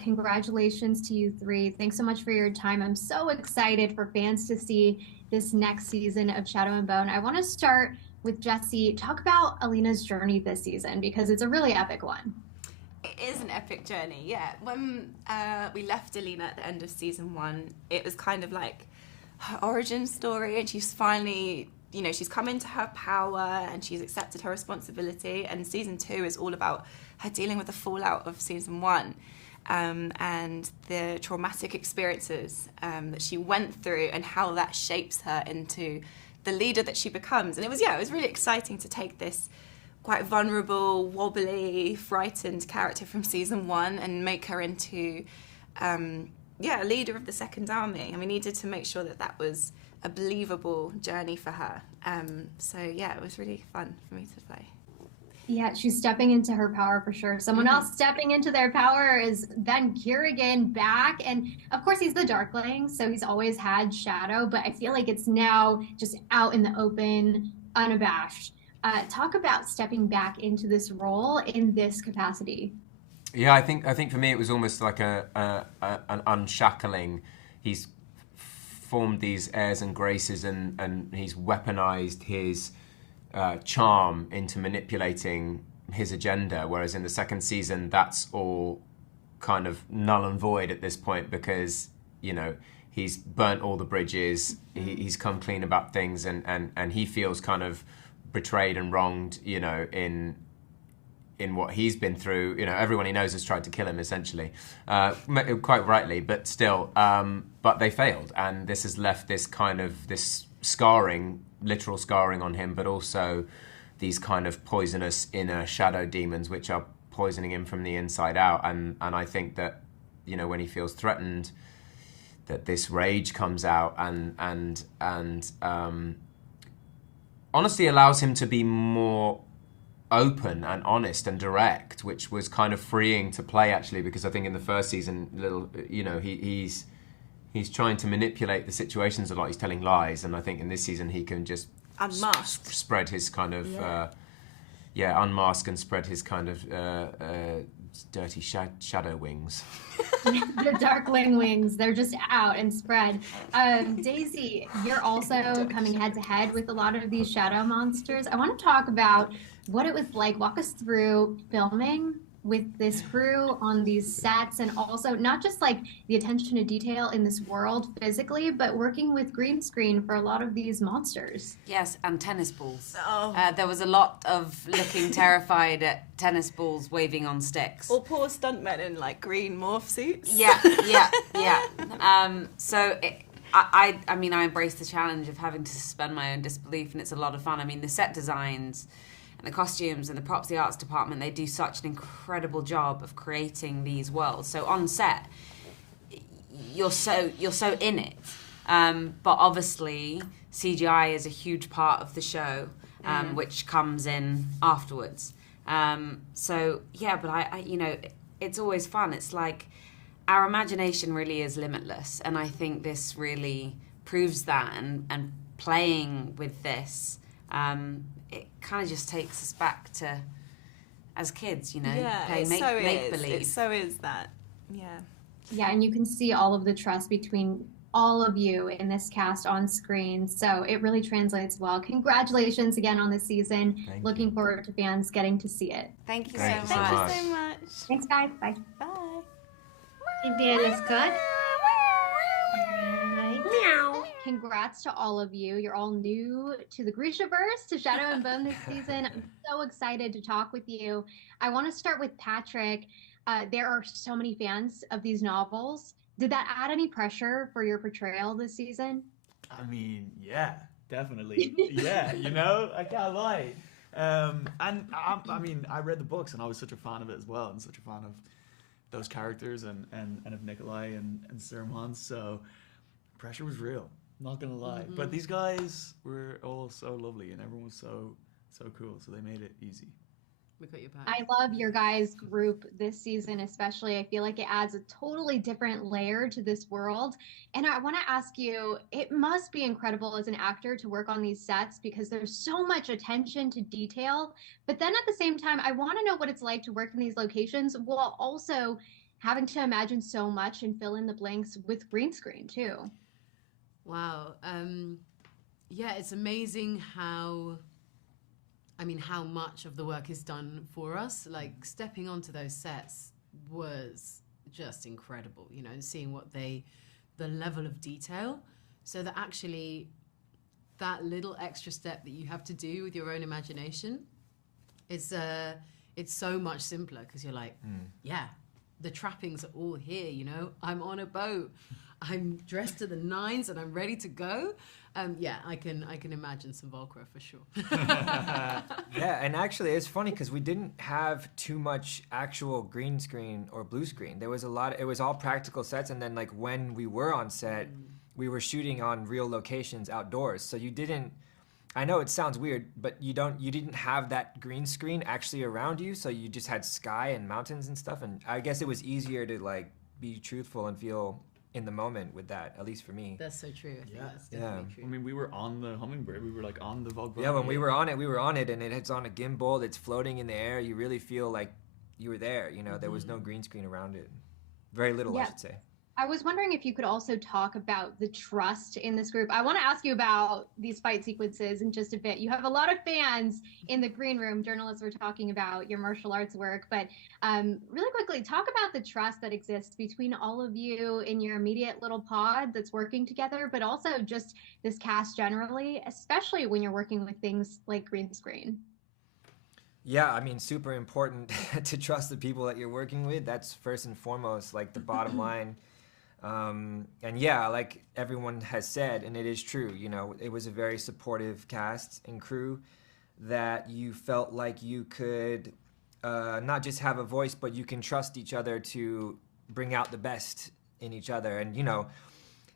Congratulations to you three. Thanks so much for your time. I'm so excited for fans to see this next season of Shadow and Bone. I want to start with Jessie. Talk about Alina's journey this season because it's a really epic one. It is an epic journey, yeah. When we left Alina at the end of season 1, it was kind of like her origin story, and she's finally, she's come into her power and she's accepted her responsibility. And season 2 is all about her dealing with the fallout of season 1. And the traumatic experiences that she went through and how that shapes her into the leader that she becomes. And it was really exciting to take this quite vulnerable, wobbly, frightened character from season 1 and make her into, a leader of the Second Army. And we needed to make sure that that was a believable journey for her. It was really fun for me to play. Yeah, she's stepping into her power for sure. Someone else stepping into their power is Ben Kierrigan back. And of course, he's the Darkling, so he's always had Shadow, but I feel like it's now just out in the open, unabashed. Talk about stepping back into this role in this capacity. Yeah, I think for me it was almost like an unshackling. He's formed these airs and graces, and he's weaponized his charm into manipulating his agenda. Whereas in the second season, that's all kind of null and void at this point because he's burnt all the bridges. He's come clean about things, and he feels kind of betrayed and wronged, in what he's been through. Everyone he knows has tried to kill him, essentially, quite rightly, but still. But they failed, and this has left this scarring, literal scarring on him, but also these kind of poisonous inner shadow demons, which are poisoning him from the inside out. And I think that, when he feels threatened, that this rage comes out and honestly allows him to be more open and honest and direct, which was kind of freeing to play, actually, because I think in the first season, he's trying to manipulate the situations a lot. He's telling lies, and I think in this season he can just unmask, spread his kind of unmask and spread his kind of dirty shadow wings. The Darkling wings, they're just out and spread. Daisy, you're also coming head to head with a lot of these shadow monsters. I want to talk about what it was like. Walk us through filming with this crew on these sets, and also not just like the attention to detail in this world physically, but working with green screen for a lot of these monsters. Yes, and tennis balls. Oh. There was a lot of looking terrified at tennis balls waving on sticks. Or poor stuntmen in like green morph suits. Yeah. I mean, I embrace the challenge of having to suspend my own disbelief, and it's a lot of fun. I mean, the set designs and the costumes and the props, the arts department, they do such an incredible job of creating these worlds. So on set, you're so in it. But obviously, CGI is a huge part of the show, which comes in afterwards. But I it's always fun. It's like our imagination really is limitless, and I think this really proves that. And playing with this, it kind of just takes us back to as kids, playing make-believe. It so is that, yeah. Yeah, and you can see all of the trust between all of you in this cast on screen, so it really translates well. Congratulations again on this season. Looking forward to fans getting to see it. Thank you so much. Thank you so much. Thanks, guys. Bye. Bye. Bien, Scott. Meow. Congrats to all of you. You're all new to the Grishaverse, to Shadow and Bone this season. I'm so excited to talk with you. I want to start with Patrick. There are so many fans of these novels. Did that add any pressure for your portrayal this season? I mean, yeah, definitely. Yeah, I can't lie. I mean, I read the books and I was such a fan of it as well, and such a fan of those characters and of Nikolai and Sir Mons, so pressure was real, not gonna lie. Mm-hmm. But these guys were all so lovely, and everyone was so cool, so they made it easy. We got your back. I love your guys' group this season, especially. I feel like it adds a totally different layer to this world. And I want to ask you, it must be incredible as an actor to work on these sets because there's so much attention to detail. But then at the same time, I want to know what it's like to work in these locations while also having to imagine so much and fill in the blanks with green screen too. Wow. Yeah, it's amazing how much of the work is done for us. Like stepping onto those sets was just incredible, you know, and seeing the level of detail, so that actually that little extra step that you have to do with your own imagination is it's so much simpler, because you're like, yeah, the trappings are all here, you know, I'm on a boat, I'm dressed to the nines, and I'm ready to go. Yeah, I can imagine some Volcra for sure. Yeah, and actually it's funny because we didn't have too much actual green screen or blue screen. There was it was all practical sets, and then like when we were on set, we were shooting on real locations outdoors. So you didn't, I know it sounds weird, but you didn't have that green screen actually around you, so you just had sky and mountains and stuff, and I guess it was easier to like be truthful and feel in the moment with that, at least for me. That's so true. I think that's Yeah. definitely true. I mean, we were on the Hummingbird. We were like on the Vogue. Yeah, when we were on it, and it's on a gimbal. It's floating in the air. You really feel like you were there. You know, there was no green screen around it. Very little, I should say. I was wondering if you could also talk about the trust in this group. I want to ask you about these fight sequences in just a bit. You have a lot of fans in the green room. Journalists were talking about your martial arts work, but really quickly, talk about the trust that exists between all of you in your immediate little pod that's working together, but also just this cast generally, especially when you're working with things like green screen. Yeah, I mean, super important to trust the people that you're working with. That's first and foremost, like the bottom line. And yeah, like everyone has said, and it is true, you know, it was a very supportive cast and crew that you felt like you could not just have a voice, but you can trust each other to bring out the best in each other. And, you know,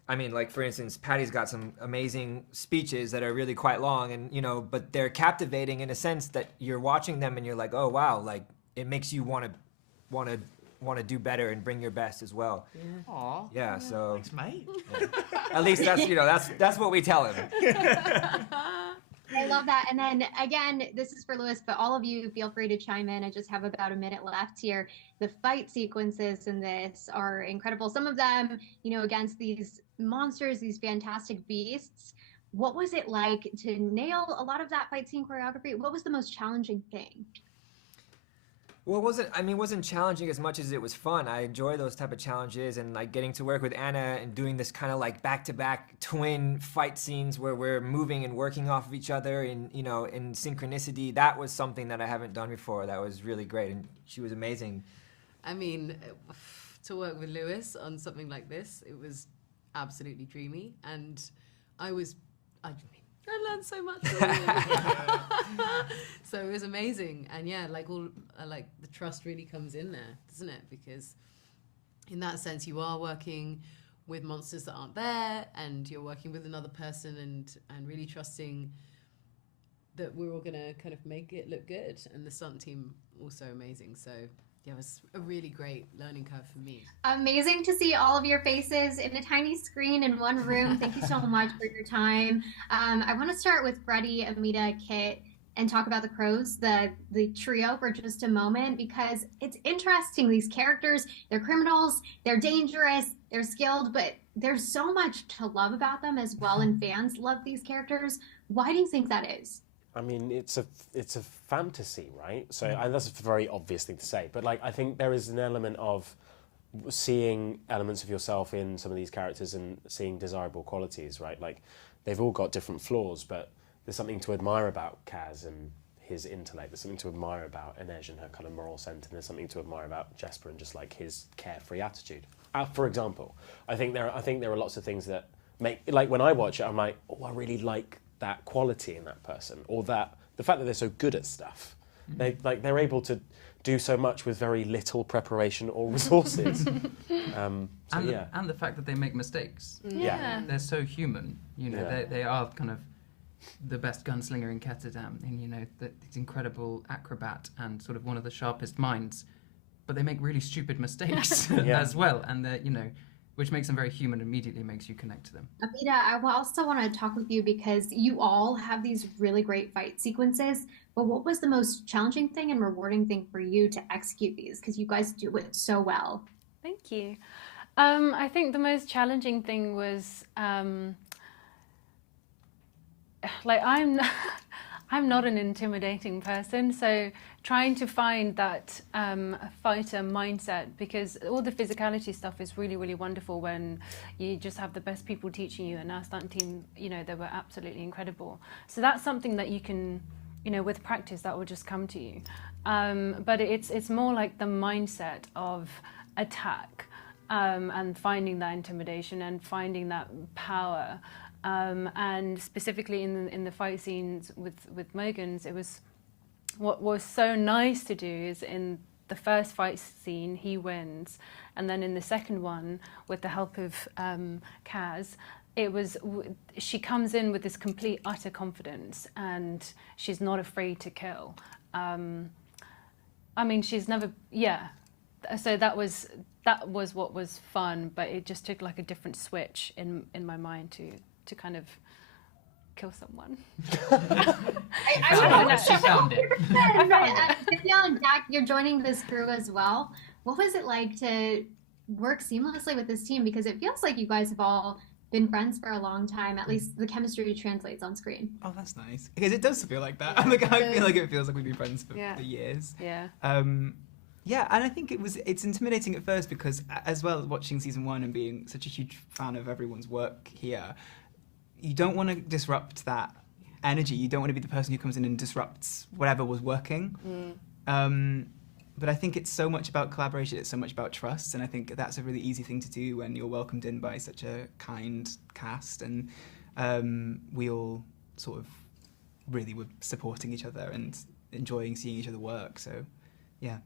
I mean, like, for instance, Patty's got some amazing speeches that are really quite long, and, you know, but they're captivating in a sense that you're watching them and you're like, oh, wow, like, it makes you want to do better and bring your best as well. Yeah. Aw. Yeah, so Thanks, mate. at least that's, you know, that's what we tell him. I love that. And then again, this is for Lewis, but all of you feel free to chime in. I just have about a minute left here. The fight sequences in this are incredible. Some of them, you know, against these monsters, these fantastic beasts. What was it like to nail a lot of that fight scene choreography? What was the most challenging thing? Well, it wasn't challenging as much as it was fun. I enjoy those type of challenges, and like getting to work with Anna and doing this kind of like back-to-back twin fight scenes where we're moving and working off of each other in, you know, in synchronicity. That was something that I haven't done before. That was really great, and she was amazing. I mean, to work with Lewis on something like this, it was absolutely dreamy, and I learned so much from you. So it was amazing. And yeah, like the trust really comes in there, doesn't it? Because in that sense, you are working with monsters that aren't there, and you're working with another person and really trusting that we're all going to kind of make it look good. And the stunt team also amazing. So yeah, it was a really great learning curve for me. Amazing to see all of your faces in a tiny screen in one room. Thank you so much for your time. I want to start with Freddie, Amita, Kit, and talk about the Crows, the trio, for just a moment, because it's interesting. These characters, they're criminals, they're dangerous, they're skilled, but there's so much to love about them as well, and fans love these characters. Why do you think that is? I mean, it's a fantasy, right? So and that's a very obvious thing to say, but like I think there is an element of seeing elements of yourself in some of these characters and seeing desirable qualities, right? Like they've all got different flaws, but there's something to admire about Kaz and his intellect. There's something to admire about Inej and her kind of moral sense, and there's something to admire about Jesper and just like his carefree attitude. For example, I think there are lots of things that make, like when I watch it, I'm like, oh, I really like that quality in that person, or that the fact that they're so good at stuff. They're able to do so much with very little preparation or resources. And the fact that they make mistakes. Yeah. They're so human. You know, they are kind of the best gunslinger in Ketterdam, and you know, this incredible acrobat and sort of one of the sharpest minds. But they make really stupid mistakes as well, and you know, which makes them very human, immediately makes you connect to them. Amita, I also want to talk with you because you all have these really great fight sequences, but what was the most challenging thing and rewarding thing for you to execute these? Because you guys do it so well. Thank you. I think the most challenging thing was like I'm I'm not an intimidating person, so trying to find that fighter mindset, because all the physicality stuff is really, really wonderful when you just have the best people teaching you, and our stunt team, you know, they were absolutely incredible. So that's something that you can, you know, with practice that will just come to you. But it's more like the mindset of attack, and finding that intimidation and finding that power. And specifically in the fight scenes with Mogan's, it was, what was so nice to do is in the first fight scene he wins, and then in the second one with the help of Kaz, it was she comes in with this complete utter confidence, and she's not afraid to kill. I mean, she's never, so that was what was fun, but it just took like a different switch in my mind to kind of kill someone. She found it. Danielle and Jack, you're joining this crew as well. What was it like to work seamlessly with this team? Because it feels like you guys have all been friends for a long time. At least the chemistry translates on screen. Oh, that's nice. Because it does feel like that. Like, I feel like it feels like we've been friends for years. Yeah. Yeah, and I think it's intimidating at first because, as well as watching season 1 and being such a huge fan of everyone's work here, you don't want to disrupt that energy. You don't want to be the person who comes in and disrupts whatever was working. But I think it's so much about collaboration. It's so much about trust, and I think that's a really easy thing to do when you're welcomed in by such a kind cast, and we all sort of really were supporting each other and enjoying seeing each other work. So, yeah.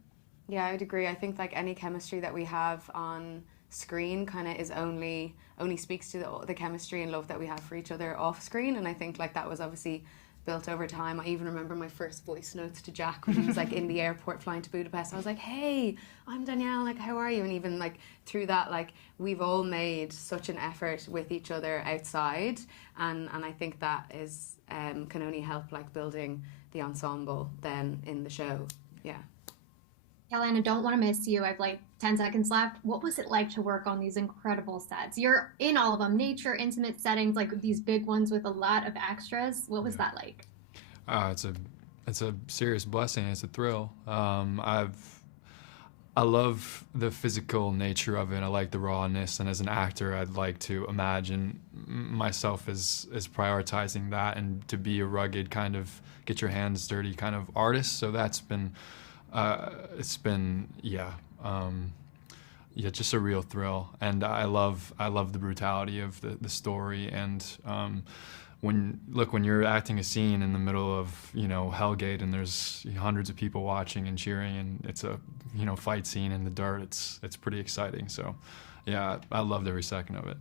Yeah, I would agree. I think like any chemistry that we have on screen kind of is only speaks to the chemistry and love that we have for each other off screen, and I think like that was obviously built over time. I even remember my first voice notes to Jack when he was like in the airport flying to Budapest. I was like, "Hey, I'm Danielle, like how are you?" And even like through that, like we've all made such an effort with each other outside, and I think that is can only help like building the ensemble then in the show. Yeah. Alina, don't want to miss you. I've like 10 seconds left. What was it like to work on these incredible sets? You're in all of them, nature, intimate settings, like these big ones with a lot of extras. What was that like? It's a serious blessing. It's a thrill. I love the physical nature of it. I like the rawness, and as an actor, I'd like to imagine myself as prioritizing that and to be a rugged kind of get your hands dirty kind of artist. So that's been. It's been just a real thrill, and I love the brutality of the story. And when you're acting a scene in the middle of Hellgate, and there's hundreds of people watching and cheering, and it's a fight scene in the dirt, it's pretty exciting. So yeah, I loved every second of it.